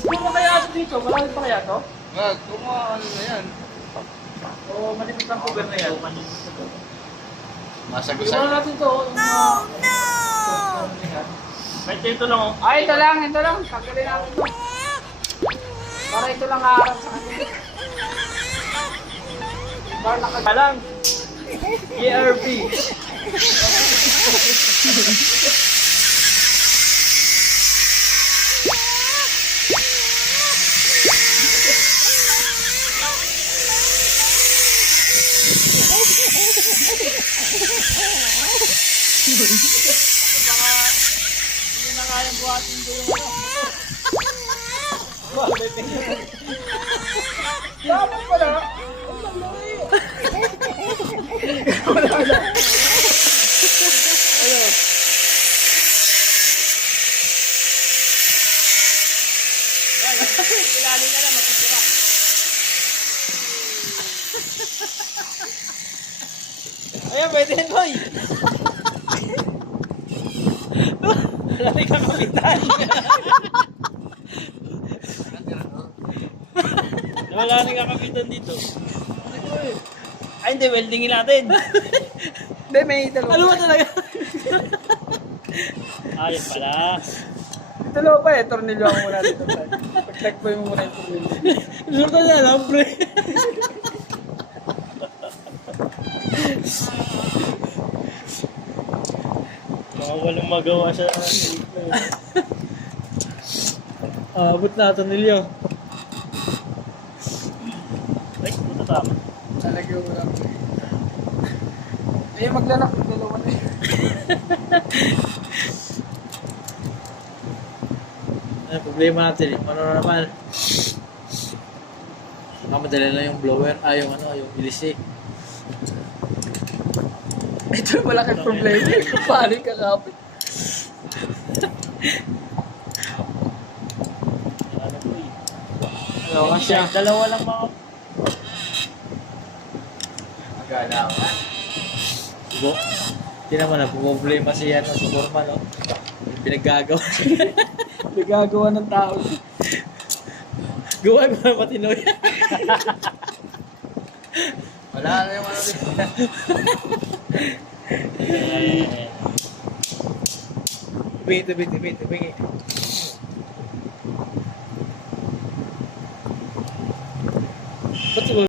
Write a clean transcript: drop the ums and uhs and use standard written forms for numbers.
Kung kaya ito dito, malapit pa kaya ito? Wag, ano na yan. O malipit lang cover na yan? Masagusan. Iwan natin ito. No! Kahit ito lang oh. Ay, ito lang. Tanggalin natin ito. Para ito lang haharap sa kanya. Para Lang. ERP. Hindi na kayang buhatin ko yung ano. Dapat pala. Ilalim na lang, matitira. Ayan, pwede yan, boy. Wala rin kakapitan. Wala rin kakapitan dito. Ay, hindi, weldingin natin. Hindi, may dalawa. Ano ba talaga? Ayun pala. Dalawa pa eh, tornilyo ako muna dito. Pag-check po yung muna yung tornilyo. Surta na lang, pre. Mga walang magawa siya. Abot na ito nilyo. Ay, ito tama. Talagyan mo lang. Ayun, maglalak. Dalawa na yun. Ano problema natin eh? Ano na naman? Madali lang yung blower. Yung bilis eh. Ito yung malaking problema. Paano yung kakapit? Ano po eh? Dalawa siya. Dalawa lang mga... Magalawan. Diba? Hindi naman na problema siya sa forma, no? Pinaggagawa. Nagagawa ng tao. Gawa ko na matinoy. Wala na yung ano dito. Tubingi.